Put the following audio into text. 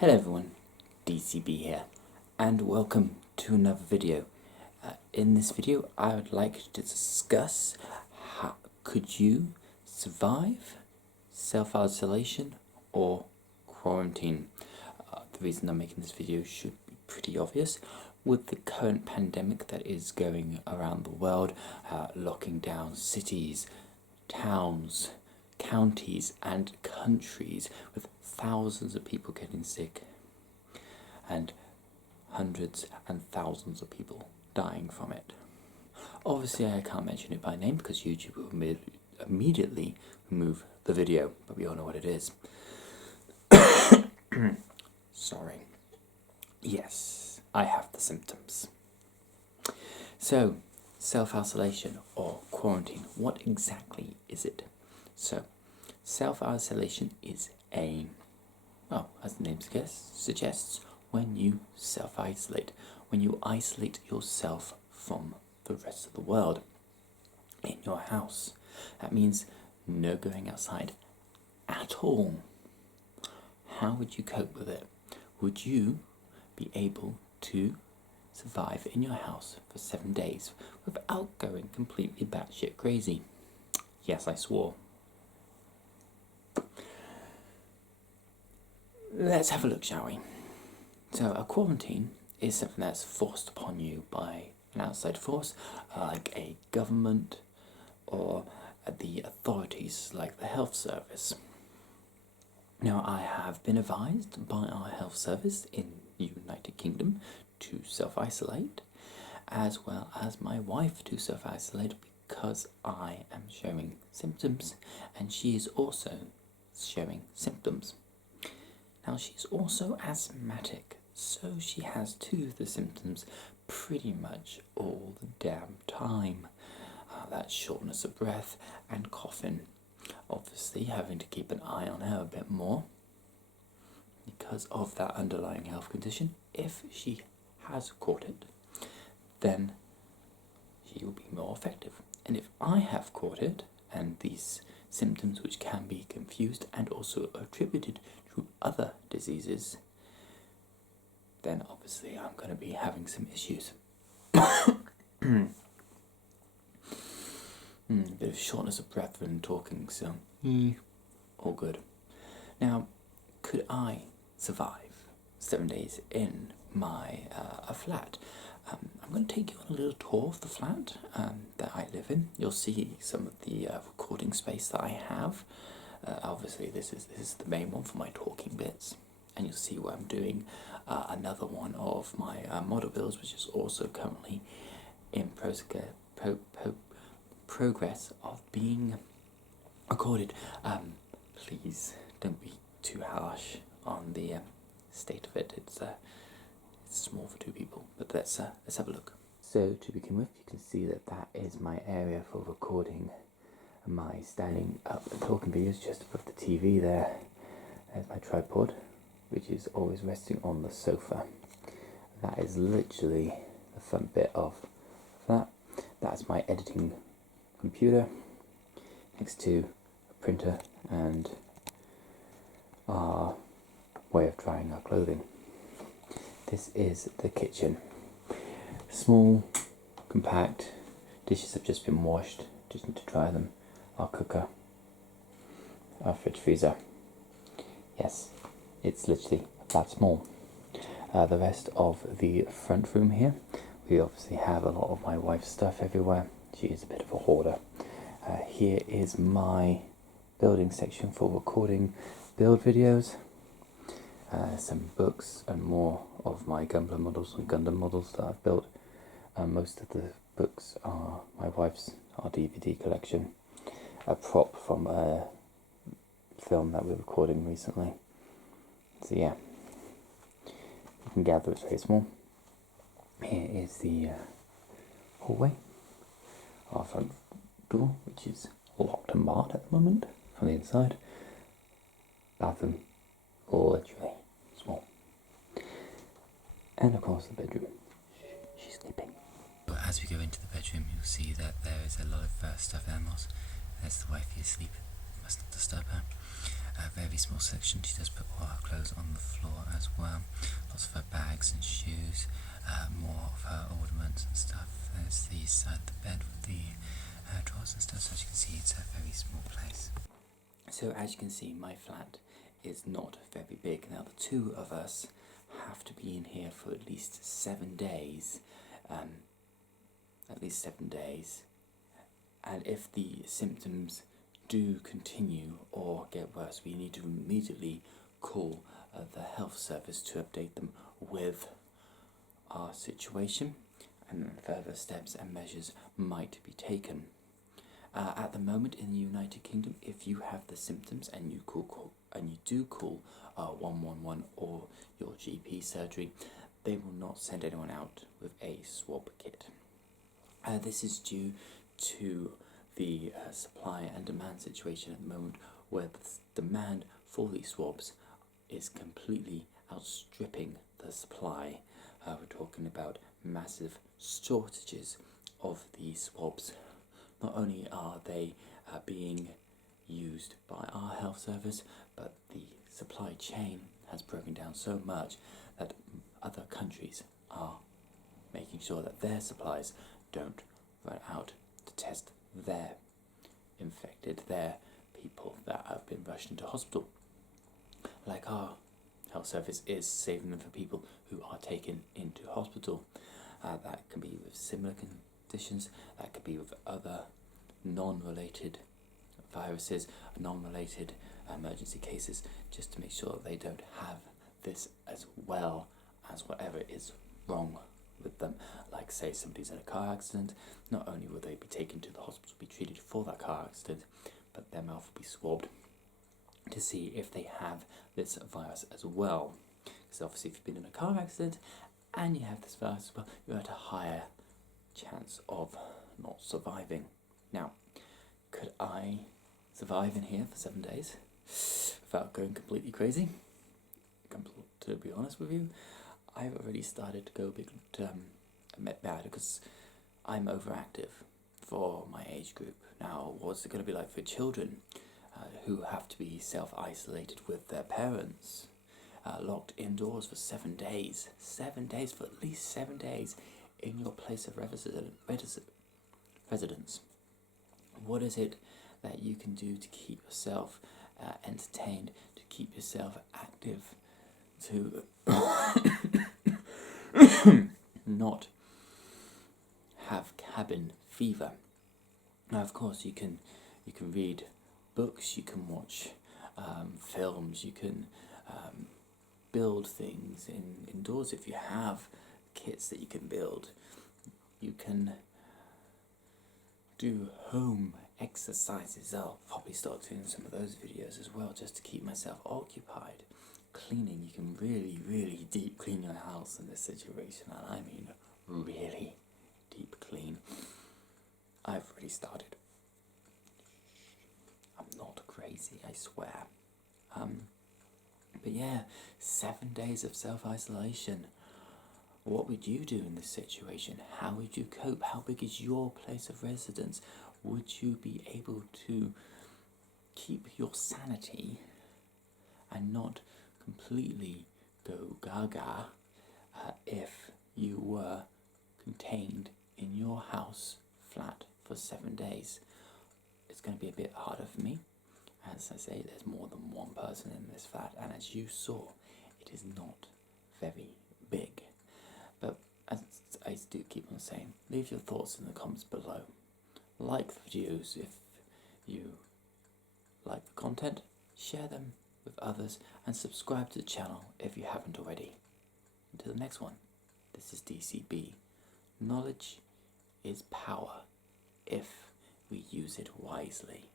Hello everyone, DCB here, and welcome to another video. In this video I would like to discuss how could you survive self-isolation or quarantine. The reason I'm making this video should be pretty obvious. With the current pandemic that is going around the world, locking down cities, towns, counties and countries, with thousands of people getting sick and hundreds and thousands of people dying from it. Obviously I can't mention it by name because YouTube will immediately remove the video, but we all know what it is. Sorry. Yes, I have the symptoms. So, self-isolation or quarantine, what exactly is it? So, self-isolation is as the name suggests, when you self-isolate, when you isolate yourself from the rest of the world in your house. That means no going outside at all. How would you cope with it? Would you be able to survive in your house for 7 days without going completely batshit crazy? Yes, I swore. Let's have a look, shall we? So a quarantine is something that's forced upon you by an outside force, like a government or the authorities like the health service. Now, I have been advised by our health service in the United Kingdom to self-isolate, as well as my wife to self-isolate because I am showing symptoms and she is also showing symptoms. Now, she's also asthmatic, so she has two of the symptoms pretty much all the damn time. That's shortness of breath and coughing. Obviously, having to keep an eye on her a bit more because of that underlying health condition. If she has caught it, then she will be more effective. And if I have caught it, and these symptoms which can be confused and also attributed to other diseases, then obviously I'm going to be having some issues. A bit of shortness of breath when talking, so all good. Now, could I survive 7 days in my flat? I'm going to take you on a little tour of the flat that I live in. You'll see some of the recording space that I have. Obviously, this is the main one for my talking bits, and you'll see where I'm doing another one of my model builds, which is also currently in progress of being recorded. Please don't be too harsh on the state of it. It's small for two people, but let's have a look. So to begin with, you can see that is my area for recording my standing up and talking videos. Just above the TV there, there's my tripod, which is always resting on the sofa. That is literally the front bit of that. That's my editing computer next to a printer and our way of drying our clothing. This is the kitchen. Small, compact, dishes have just been washed, just need to dry them. Our cooker, our fridge freezer. Yes, it's literally that small. The rest of the front room here, we obviously have a lot of my wife's stuff everywhere. She is a bit of a hoarder. Here is my building section for recording build videos. Some books and more of my Gunpla models and Gundam models that I've built. Most of the books are my wife's, our DVD collection. A prop from a film that we're recording recently. So yeah, you can gather it's very small. Here is the hallway, our front door, which is locked and barred at the moment from the inside. Bathroom, literally small. And of course the bedroom. She's sleeping. As we go into the bedroom, you'll see that there is a lot of stuffed animals. There's the wifey asleep. Must not disturb her. Very small selection. She does put all her clothes on the floor as well. Lots of her bags and shoes, more of her ornaments and stuff. There's the side of the bed with the drawers and stuff, so as you can see it's a very small place. So as you can see, my flat is not very big. Now the two of us have to be in here for at least 7 days. And if the symptoms do continue or get worse, we need to immediately call the health service to update them with our situation, and further steps and measures might be taken. At the moment in the United Kingdom, if you have the symptoms and you do call 111 or your GP surgery, they will not send anyone out with a swab kit. This is due to the supply and demand situation at the moment, where the demand for these swabs is completely outstripping the supply. We're talking about massive shortages of these swabs. Not only are they being used by our health service, but the supply chain has broken down so much that other countries are making sure that their supplies don't run out to test their infected, their people that have been rushed into hospital. Like our health service is saving them for people who are taken into hospital. That can be with similar conditions, that could be with other non-related viruses, non-related emergency cases, just to make sure that they don't have this as well as whatever is wrong with them. Like say somebody's in a car accident, not only will they be taken to the hospital to be treated for that car accident, but their mouth will be swabbed to see if they have this virus as well. Because obviously if you've been in a car accident and you have this virus as well, you're at a higher chance of not surviving. Now, could I survive in here for 7 days without going completely crazy? To be honest with you, I've already started to go a bit bad because I'm overactive for my age group. Now, what's it going to be like for children who have to be self-isolated with their parents, locked indoors for 7 days? 7 days, for at least 7 days in your place of residence. What is it that you can do to keep yourself entertained, to keep yourself active, to not have cabin fever? Now, of course, you can read books, you can watch films, you can build things indoors if you have kits that you can build. You can do home exercises. I'll probably start doing some of those videos as well, just to keep myself occupied. Cleaning, you can really deep clean your house in this situation, and I mean really deep clean. I've already started. I'm not crazy, I swear. But yeah, 7 days of self-isolation. What would you do in this situation? How would you cope? How big is your place of residence? Would you be able to keep your sanity and not completely go gaga if you were contained in your house flat for 7 days? It's going to be a bit harder for me. As I say, there's more than one person in this flat, and as you saw, it is not very big. But as I do keep on saying, leave your thoughts in the comments below. Like the videos if you like the content, share them with others, and subscribe to the channel if you haven't already. Until the next one, this is DCB. Knowledge is power if we use it wisely.